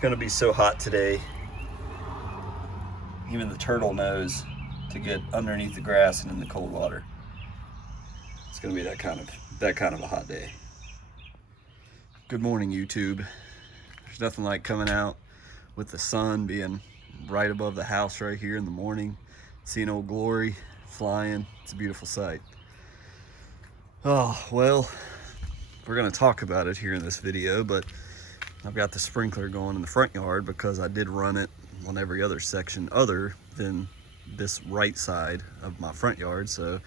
going to be so hot today. Even the turtle knows to get underneath the grass and in the cold water. It's going to be that kind of a hot day. Good morning, YouTube. There's nothing like coming out with the sun being right above the house right here in the morning, seeing Old Glory flying. It's a beautiful sight. Oh, well, we're going to talk about it here in this video, but I've got the sprinkler going in the front yard because I did run it on every other section other than this right side of my front yard. So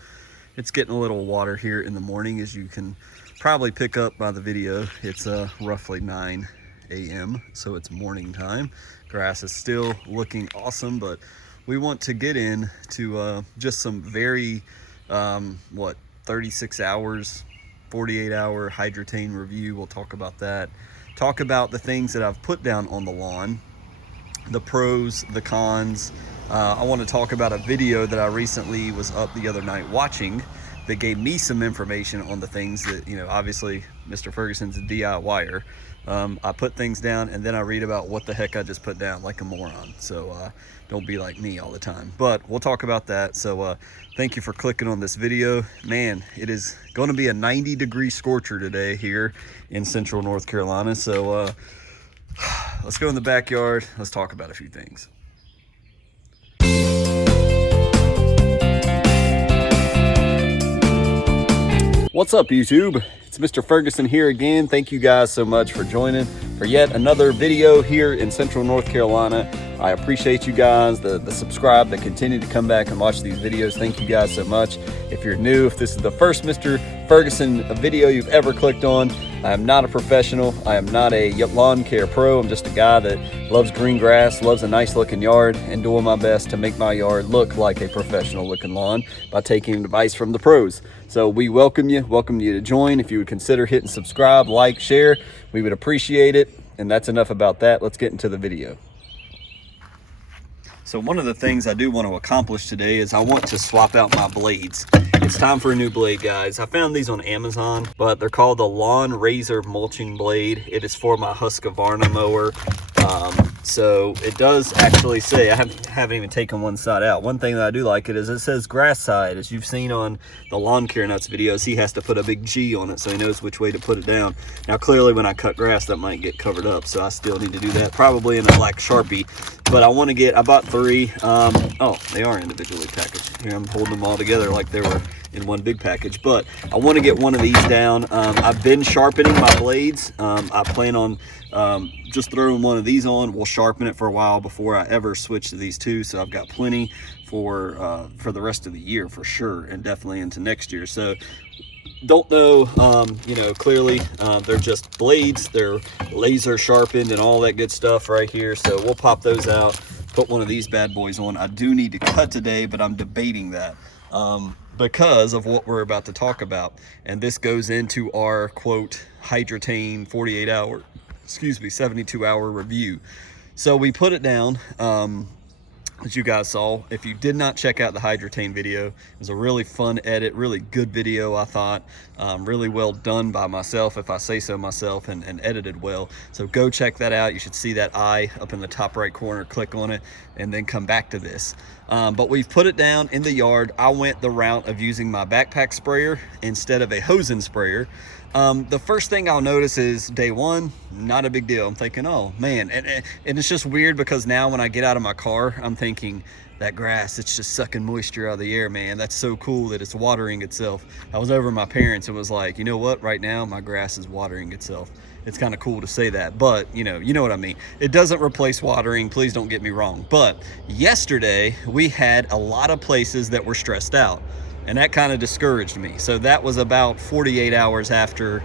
it's getting a little water here in the morning, as you can probably pick up by the video. It's roughly 9 a.m. so it's morning time. Grass is still looking awesome, but we want to get into just some very 36 hours 48-hour Hydretain review. We'll talk about that, talk about the things that I've put down on the lawn, the pros, the cons. I want to talk about a video that I recently was up the other night watching that gave me some information on the things that, you know, obviously Mr. Ferguson's a DIYer. I put things down and then I read about what the heck I just put down like a moron. So don't be like me all the time, but we'll talk about that. So thank you for clicking on this video. Man, it is going to be a 90-degree scorcher today here in central North Carolina. So let's go in the backyard. Let's talk about a few things. What's up, YouTube? It's Mr. Ferguson here again. Thank you guys so much for joining for yet another video here in central North Carolina. I appreciate you guys, the subscribe that continue to come back and watch these videos. Thank you guys so much. If you're new, if this is the first Mr. Ferguson video you've ever clicked on, I am not a professional. I am not a lawn care pro. I'm just a guy that loves green grass, loves a nice looking yard, and doing my best to make my yard look like a professional looking lawn by taking advice from the pros. So we welcome you to join. If you would consider hitting subscribe, like, share, we would appreciate it. And that's enough about that. Let's get into the video. So one of the things I do want to accomplish today is I want to swap out my blades. It's time for a new blade, guys. I found these on Amazon, but they're called the Lawn Razor Mulching Blade. It is for my Husqvarna mower. So it does actually say, I haven't even taken one side out. One thing that I do like it is it says grass side. As you've seen on the Lawn Care Nuts videos, he has to put a big G on it so he knows which way to put it down. Now clearly when I cut grass that might get covered up, so I still need to do that, probably in a black Sharpie. But I bought 3. Oh, they are individually packaged. Here I'm holding them all together like they were in one big package, but I want to get one of these down. I've been sharpening my blades. I plan on just throwing one of these on. We'll sharpen it for a while before I ever switch to these two, so I've got plenty for the rest of the year for sure, and definitely into next year. So don't know, you know, clearly they're just blades. They're laser sharpened and all that good stuff right here. So we'll pop those out, put one of these bad boys on. I do need to cut today, but I'm debating that because of what we're about to talk about. And this goes into our quote Hydretain 72-hour review. So we put it down, as you guys saw. If you did not check out the Hydretain video, it was a really fun edit, really good video, I thought. Really well done by myself, if I say so myself, and edited well. So go check that out. You should see that eye up in the top right corner. Click on it and then come back to this. But we've put it down in the yard. I went the route of using my backpack sprayer instead of a hosing sprayer. The first thing I'll notice is day one, not a big deal. I'm thinking, oh man, and it's just weird because now when I get out of my car, I'm thinking that grass, it's just sucking moisture out of the air, man. That's so cool that it's watering itself. I was over at my parents and was like, you know what, right now my grass is watering itself. It's kind of cool to say that, but you know what I mean. It doesn't replace watering, please don't get me wrong. But yesterday we had a lot of places that were stressed out, and that kind of discouraged me. So that was about 48 hours after,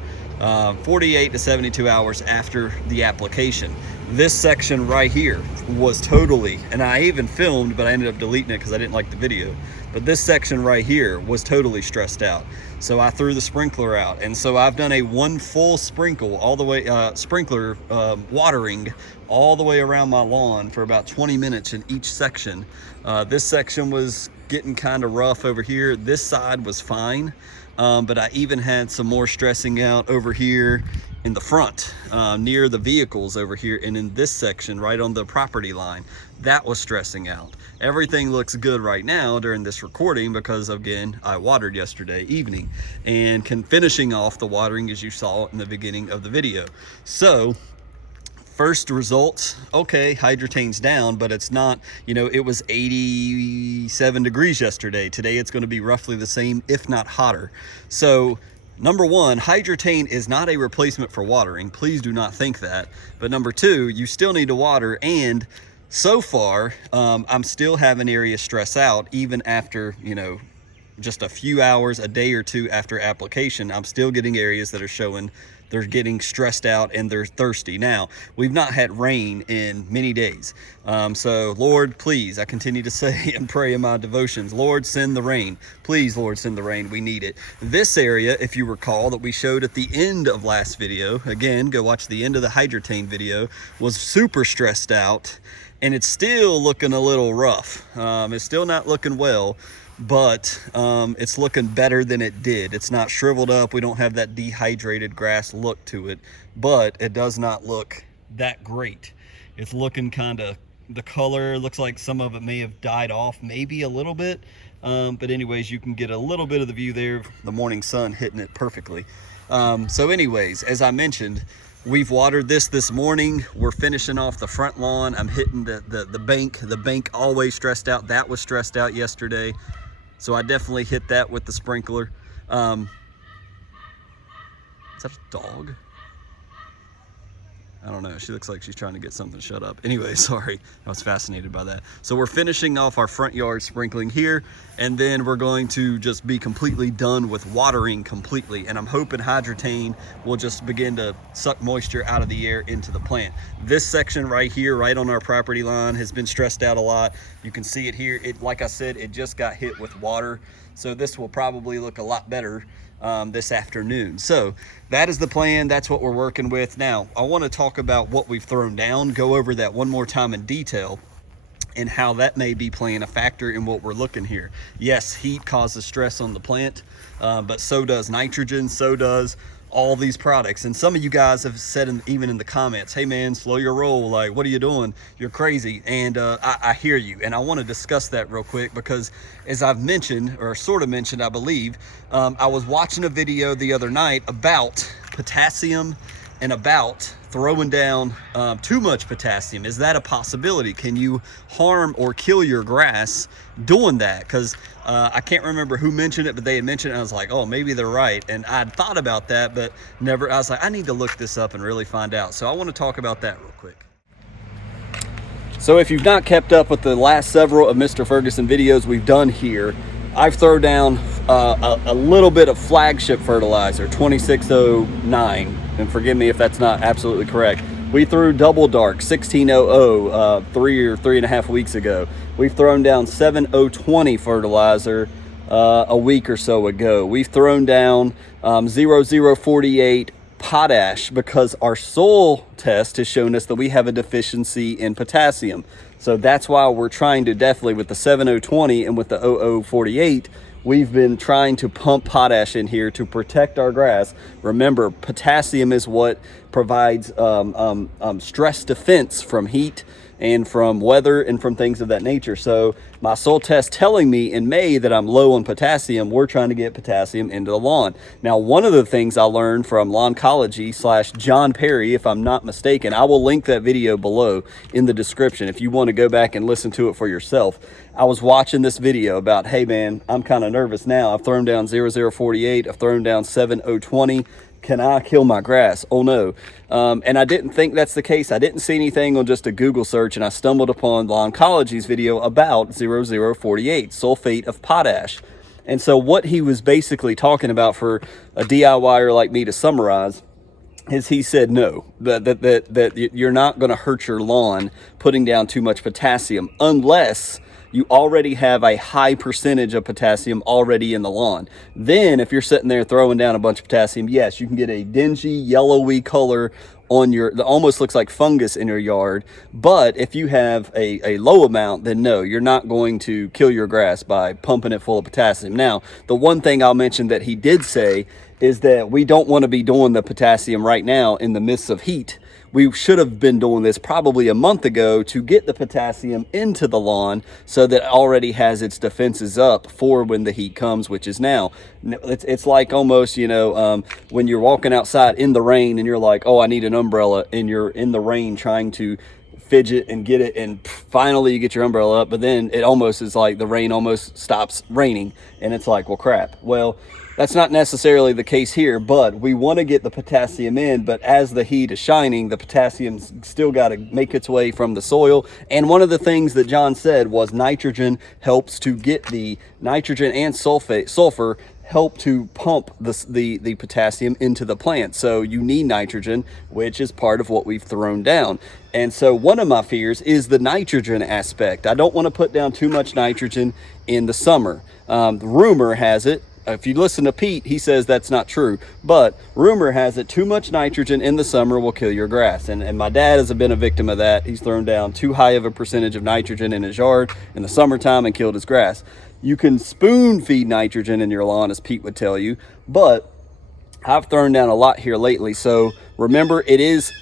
48 to 72 hours after the application. This section right here was totally, and I even filmed, but I ended up deleting it because I didn't like the video. But this section right here was totally stressed out. So I threw the sprinkler out. And so I've done a one full sprinkle all the way, sprinkler watering all the way around my lawn for about 20 minutes in each section. This section was getting kind of rough over here. This side was fine. but I even had some more stressing out over here in the front, near the vehicles over here, and in this section right on the property line, that was stressing out. Everything looks good right now during this recording because, again, I watered yesterday evening and finishing off the watering as you saw in the beginning of the video. So first results, okay, Hydretain's down, but it's not, you know, it was 87 degrees yesterday. Today it's going to be roughly the same, if not hotter. So number one, Hydretain is not a replacement for watering. Please do not think that. But number two, you still need to water, and so far, I'm still having areas stress out even after, you know, just a few hours, a day or two after application. I'm still getting areas that are showing they're getting stressed out and they're thirsty. Now, we've not had rain in many days. So Lord, please, I continue to say and pray in my devotions, Lord, send the rain. Please, Lord, send the rain. We need it. This area, if you recall, that we showed at the end of last video, again, go watch the end of the Hydretain video, was super stressed out, and it's still looking a little rough. It's still not looking well, but it's looking better than it did. It's not shriveled up. We don't have that dehydrated grass look to it, but it does not look that great. It's looking kind of, the color looks like some of it may have died off, maybe a little bit, but anyways, you can get a little bit of the view there, the morning sun hitting it perfectly. So anyways, as I mentioned, we've watered this morning. We're finishing off the front lawn. I'm hitting the bank always stressed out. That was stressed out yesterday, so I definitely hit that with the sprinkler. Is that a dog? I don't know. She looks like she's trying to get something shut up. Anyway, sorry. I was fascinated by that. So we're finishing off our front yard sprinkling here, and then we're going to just be completely done with watering completely. And I'm hoping Hydretain will just begin to suck moisture out of the air into the plant. This section right here, right on our property line, has been stressed out a lot. You can see it here. It, like I said, it just got hit with water. So this will probably look a lot better this afternoon. So that is the plan. That's what we're working with. Now, I want to talk about what we've thrown down, go over that one more time in detail, and how that may be playing a factor in what we're looking here. Yes, heat causes stress on the plant, but so does nitrogen, so does all these products. And some of you guys have said, even in the comments, hey man, slow your roll, like what are you doing, you're crazy. And I hear you, and I want to discuss that real quick, because as I've mentioned, or sort of mentioned, I believe, I was watching a video the other night about potassium and about throwing down too much potassium. Is that a possibility? Can you harm or kill your grass doing that? Because I can't remember who mentioned it, but they had mentioned it, and I was like, oh, maybe they're right. And I'd thought about that, but never, I was like, I need to look this up and really find out. So I want to talk about that real quick. So if you've not kept up with the last several of Mr. Ferguson videos we've done here, I've thrown down a little bit of flagship fertilizer, 2609, and forgive me if that's not absolutely correct. We threw Double Dark 1600 three and a half weeks ago. We've thrown down 7020 fertilizer a week or so ago. We've thrown down 0048 potash because our soil test has shown us that we have a deficiency in potassium. So that's why we're trying to definitely, with the 7020 and with the 0048, we've been trying to pump potash in here to protect our grass. Remember, potassium is what provides stress defense from heat and from weather and from things of that nature. So my soil test telling me in May that I'm low on potassium, we're trying to get potassium into the lawn. Now, one of the things I learned from Lawncology / John Perry, if I'm not mistaken, I will link that video below in the description if you want to go back and listen to it for yourself. I was watching this video about, hey man, I'm kind of nervous now. I've thrown down 0048, I've thrown down 7020. Can I kill my grass? Oh no. And I didn't think that's the case. I didn't see anything on just a Google search, and I stumbled upon Lawncology's video about 0048, sulfate of potash. And so what he was basically talking about, for a DIYer like me to summarize, is he said no, that you're not going to hurt your lawn putting down too much potassium unless you already have a high percentage of potassium already in the lawn. Then if you're sitting there throwing down a bunch of potassium, yes, you can get a dingy yellowy color on your, that almost looks like fungus in your yard. But if you have a low amount, then no, you're not going to kill your grass by pumping it full of potassium. Now, the one thing I'll mention that he did say is that we don't want to be doing the potassium right now in the midst of heat. We should have been doing this probably a month ago to get the potassium into the lawn so that it already has its defenses up for when the heat comes, which is now. It's like almost, when you're walking outside in the rain and you're like, oh, I need an umbrella, and you're in the rain trying to fidget and get it, and finally you get your umbrella up, but then it almost is like the rain almost stops raining, and it's like, well, crap. Well, that's not necessarily the case here, but we want to get the potassium in, but as the heat is shining, the potassium's still got to make its way from the soil. And one of the things that John said was nitrogen helps to get the nitrogen, and sulfur help to pump the potassium into the plant. So you need nitrogen, which is part of what we've thrown down. And so one of my fears is the nitrogen aspect. I don't want to put down too much nitrogen in the summer. The rumor has it, if you listen to Pete, he says that's not true, but rumor has it too much nitrogen in the summer will kill your grass. And my dad has been a victim of that. He's thrown down too high of a percentage of nitrogen in his yard in the summertime and killed his grass. You can spoon feed nitrogen in your lawn, as Pete would tell you, but I've thrown down a lot here lately. So remember,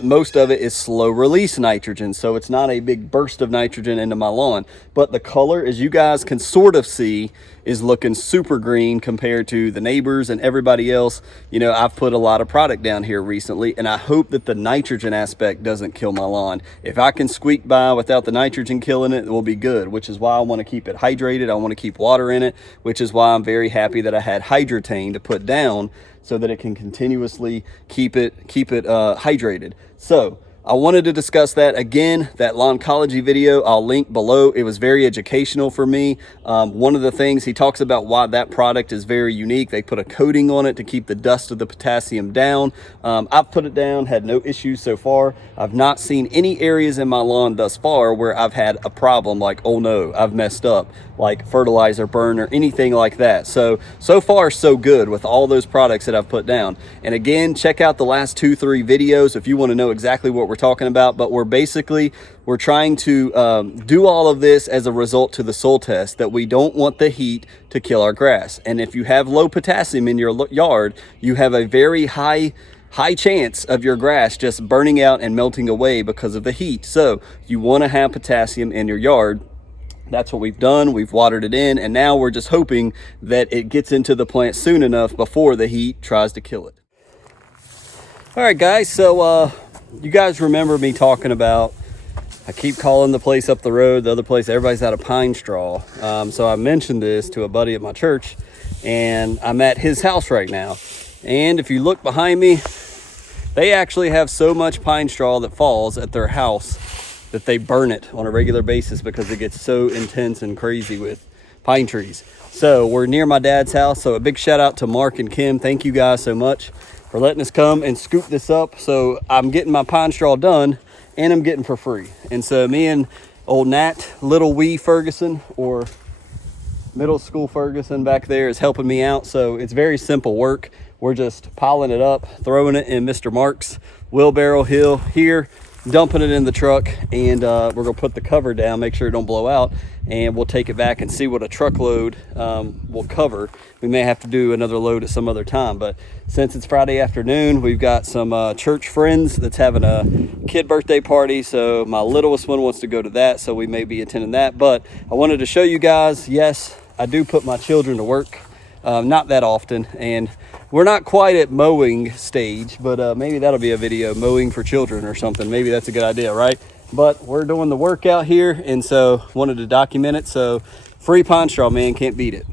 most of it is slow release nitrogen. So it's not a big burst of nitrogen into my lawn, but the color, as you guys can sort of see, is looking super green compared to the neighbors and everybody else. I've put a lot of product down here recently, and I hope that the nitrogen aspect doesn't kill my lawn. If I can squeak by without the nitrogen killing it, it will be good, which is why I want to keep it hydrated. I want to keep water in it, which is why I'm very happy that I had Hydretain to put down so that it can continuously keep it hydrated. So I wanted to discuss that again. That Lawncology video I'll link below. It was very educational for me. One of the things he talks about why that product is very unique. They put a coating on it to keep the dust of the potassium down. I've put it down, had no issues so far. I've not seen any areas in my lawn thus far where I've had a problem like, oh no, I've messed up, like fertilizer burn or anything like that. So far so good with all those products that I've put down. And again, check out the last 2-3 videos if you want to know exactly what we're talking about. But we're trying to do all of this as a result to the soil test, that we don't want the heat to kill our grass. And if you have low potassium in your yard, you have a very high chance of your grass just burning out and melting away because of the heat. So you want to have potassium in your yard. That's what we've done. We've watered it in, and now we're just hoping that it gets into the plant soon enough before the heat tries to kill it. All right, guys, so you guys remember me talking about, I keep calling the place up the road, the other place, everybody's out of pine straw. So I mentioned this to a buddy at my church, and I'm at his house right now. And if you look behind me, they actually have so much pine straw that falls at their house that they burn it on a regular basis because it gets so intense and crazy with pine trees. So we're near my dad's house. So a big shout out to Mark and Kim. Thank you guys so much for letting us come and scoop this up. So I'm getting my pine straw done, and I'm getting for free. And so me and old Nat, little wee Ferguson, or middle school Ferguson back there, is helping me out. So it's very simple work. We're just piling it up, throwing it in Mr. Mark's wheelbarrow hill here, dumping it in the truck, and we're gonna put the cover down, make sure it don't blow out, and we'll take it back and see what a truckload will cover. We may have to do another load at some other time, but since it's Friday afternoon, we've got some church friends that's having a kid birthday party, so my littlest one wants to go to that, so we may be attending that. But I wanted to show you guys, yes, I do put my children to work, not that often, and we're not quite at mowing stage, but maybe that'll be a video, mowing for children or something. Maybe that's a good idea, right? But we're doing the work out here, and so wanted to document it. So free pine straw, man, can't beat it.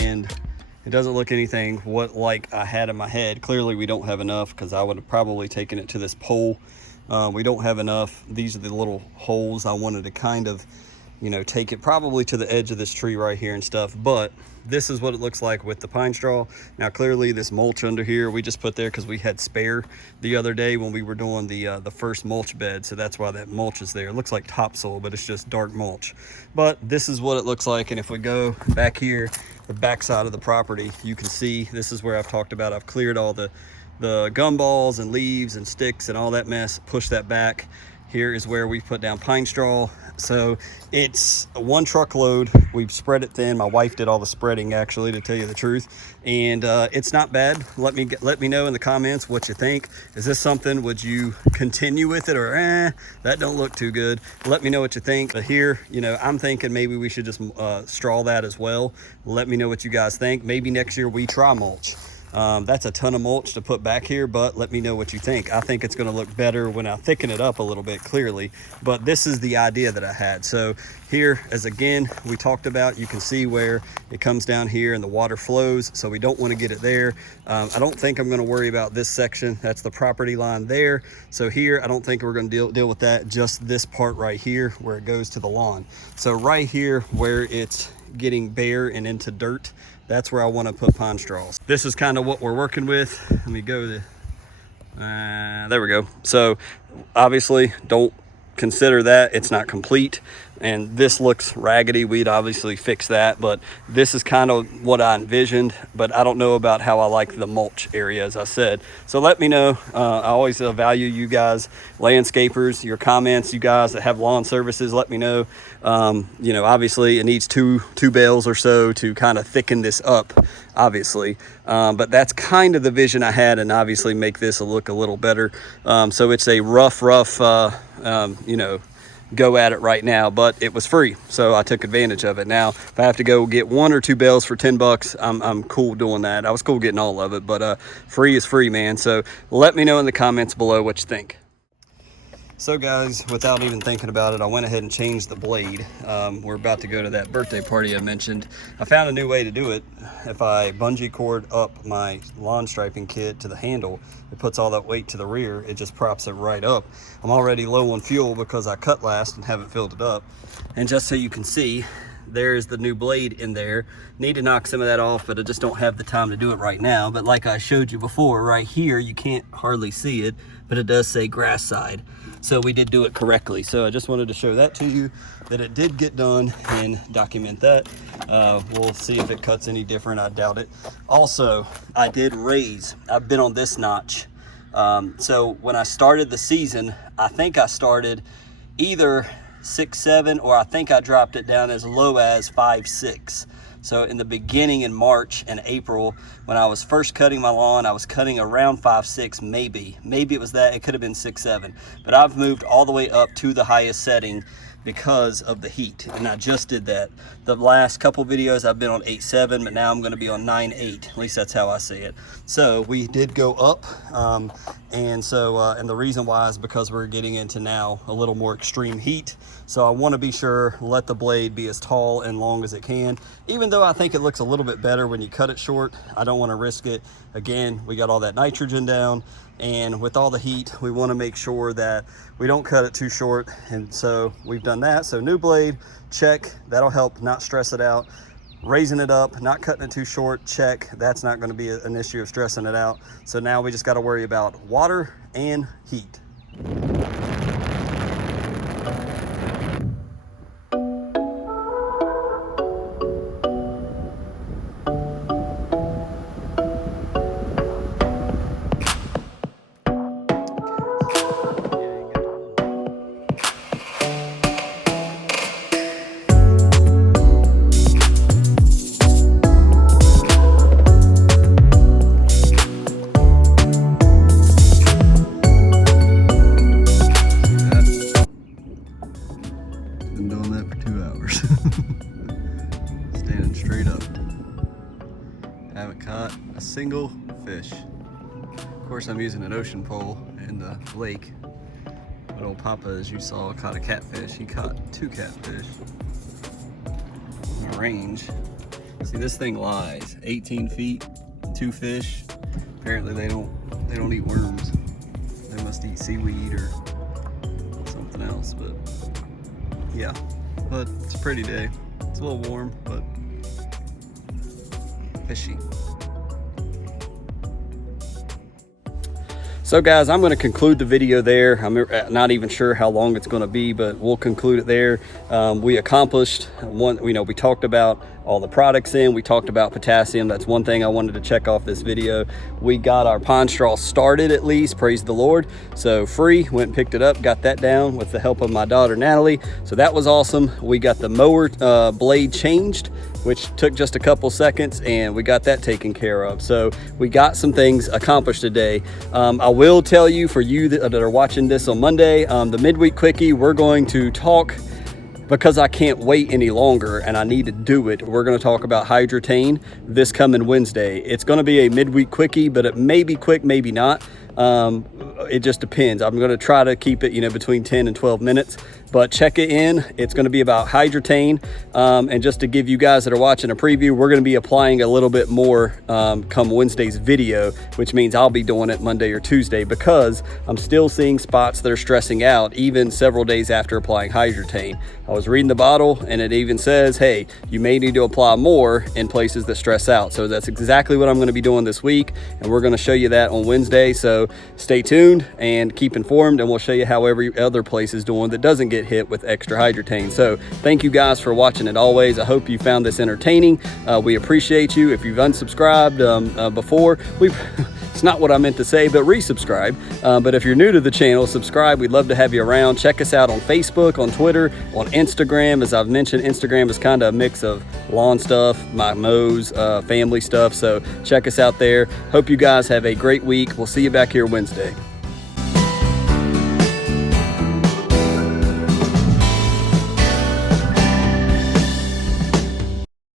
and it doesn't look anything what like I had in my head. Clearly we don't have enough, because I would have probably taken it to this pole. We don't have enough. These are the little holes. I wanted to kind of, you know, take it probably to the edge of this tree right here and stuff, but this is what it looks like with the pine straw. Now clearly this mulch under here we just put there because we had spare the other day when we were doing the first mulch bed, so that's why that mulch is there. It looks like topsoil, but it's just dark mulch. But this is what it looks like, and if we go back here, the back side of the property, you can see this is where I've talked about I've cleared all the gumballs and leaves and sticks and all that mess, push that back. Here is where we put down pine straw. So it's one truckload. We've spread it thin. My wife did all the spreading, actually, to tell you the truth, and it's not bad. Let me know in the comments what you think. Is this something, would you continue with it, or that don't look too good? Let me know what you think. But here, you know, I'm thinking maybe we should just straw that as well. Let me know what you guys think. Maybe next year we try mulch. That's a ton of mulch to put back here, but let me know what you think. I think it's going to look better when I thicken it up a little bit, clearly, but this is the idea that I had. So here, as again we talked about, you can see where it comes down here and the water flows, so we don't want to get it there. I don't think I'm going to worry about this section. That's the property line there. So here, I don't think we're going to deal with that, just this part right here where it goes to the lawn. So right here where it's getting bare and into dirt, that's where I want to put pine straws. This is kind of what we're working with. Let me go to, there we go. So obviously don't consider that, it's not complete, and this looks raggedy. We'd obviously fix that, but this is kind of what I envisioned, but I don't know about how I like the mulch area, as I said. So let me know. I always value you guys, landscapers, your comments. You guys that have lawn services, let me know. You know, obviously it needs two bales or so to kind of thicken this up, obviously, but that's kind of the vision I had, and obviously make this look a little better. So it's a rough you know, go at it right now, but it was free, so I took advantage of it. Now if I have to go get 1 or 2 bales for 10 bucks, I'm cool doing that. I was cool getting all of it, but free is free, man. So let me know in the comments below what you think. So guys, without even thinking about it, I went ahead and changed the blade. We're about to go to that birthday party I mentioned. I found a new way to do it. If I bungee cord up my lawn striping kit to the handle, it puts all that weight to the rear. It just props it right up. I'm already low on fuel because I cut last and haven't filled it up. And just so you can see, there's the new blade in there. Need to knock some of that off, but I just don't have the time to do it right now. But like I showed you before, right here, you can't hardly see it, but it does say grass side. So we did do it correctly. So I just wanted to show that to you, that it did get done, and document that. We'll see if it cuts any different. I doubt it. Also, I did raise. I've been on this notch. So when I started the season, I think I started either 6.7, or I think I dropped it down as low as 5.6. So in the beginning, in March and April, when I was first cutting my lawn, I was cutting around 5.6, maybe it was that. It could have been 6.7, but I've moved all the way up to the highest setting because of the heat, and I just did that. The last couple videos I've been on 8.7, but now I'm going to be on 9.8. At least that's how I see it. So we did go up, and the reason why is because we're getting into now a little more extreme heat. So I want to be sure, let the blade be as tall and long as it can. Even though I think it looks a little bit better when you cut it short, I don't want to risk it. Again, we got all that nitrogen down, and with all the heat, we want to make sure that we don't cut it too short, and so we've done that. So new blade, check. That'll help not stress it out. Raising it up, not cutting it too short, check. That's not going to be an issue of stressing it out. So now we just got to worry about water and heat. Been doing that for 2 hours. Standing straight up. Haven't caught a single fish. Of course, I'm using an ocean pole in the lake. But old Papa, as you saw, caught a catfish. He caught 2 catfish in range. See, this thing lies. 18 feet, 2 fish. Apparently they don't eat worms. They must eat seaweed or something else, but yeah. But it's a pretty day. It's a little warm, but fishy. So guys, I'm going to conclude the video there. I'm not even sure how long it's going to be, but we'll conclude it there. We accomplished one, we talked about all the products in, we talked about potassium. That's one thing I wanted to check off this video. We got our pond straw started, at least, praise the Lord. So free, went and picked it up, got that down with the help of my daughter Natalie. So that was awesome. We got the mower blade changed, which took just a couple seconds, and we got that taken care of. So we got some things accomplished today. I will tell you, for you that are watching this on Monday, the midweek quickie, we're going to talk, because I can't wait any longer and I need to do it. We're gonna talk about Hydretain this coming Wednesday. It's gonna be a midweek quickie, but it may be quick, maybe not. It just depends. I'm gonna try to keep it, between 10 and 12 minutes, but check it in. It's gonna be about Hydretain. And just to give you guys that are watching a preview, we're gonna be applying a little bit more come Wednesday's video, which means I'll be doing it Monday or Tuesday, because I'm still seeing spots that are stressing out even several days after applying Hydretain. I was reading the bottle and it even says, hey, you may need to apply more in places that stress out. So that's exactly what I'm gonna be doing this week, and we're gonna show you that on Wednesday. So stay tuned and keep informed, and we'll show you how every other place is doing that doesn't get hit with extra Hydretain. So thank you guys for watching it always. I hope you found this entertaining. We appreciate you. If you've unsubscribed before, it's not what I meant to say, but resubscribe. But if you're new to the channel, subscribe. We'd love to have you around. Check us out on Facebook, on Twitter, on Instagram. As I've mentioned, Instagram is kind of a mix of lawn stuff, my mows, family stuff. So check us out there. Hope you guys have a great week. We'll see you back here Wednesday.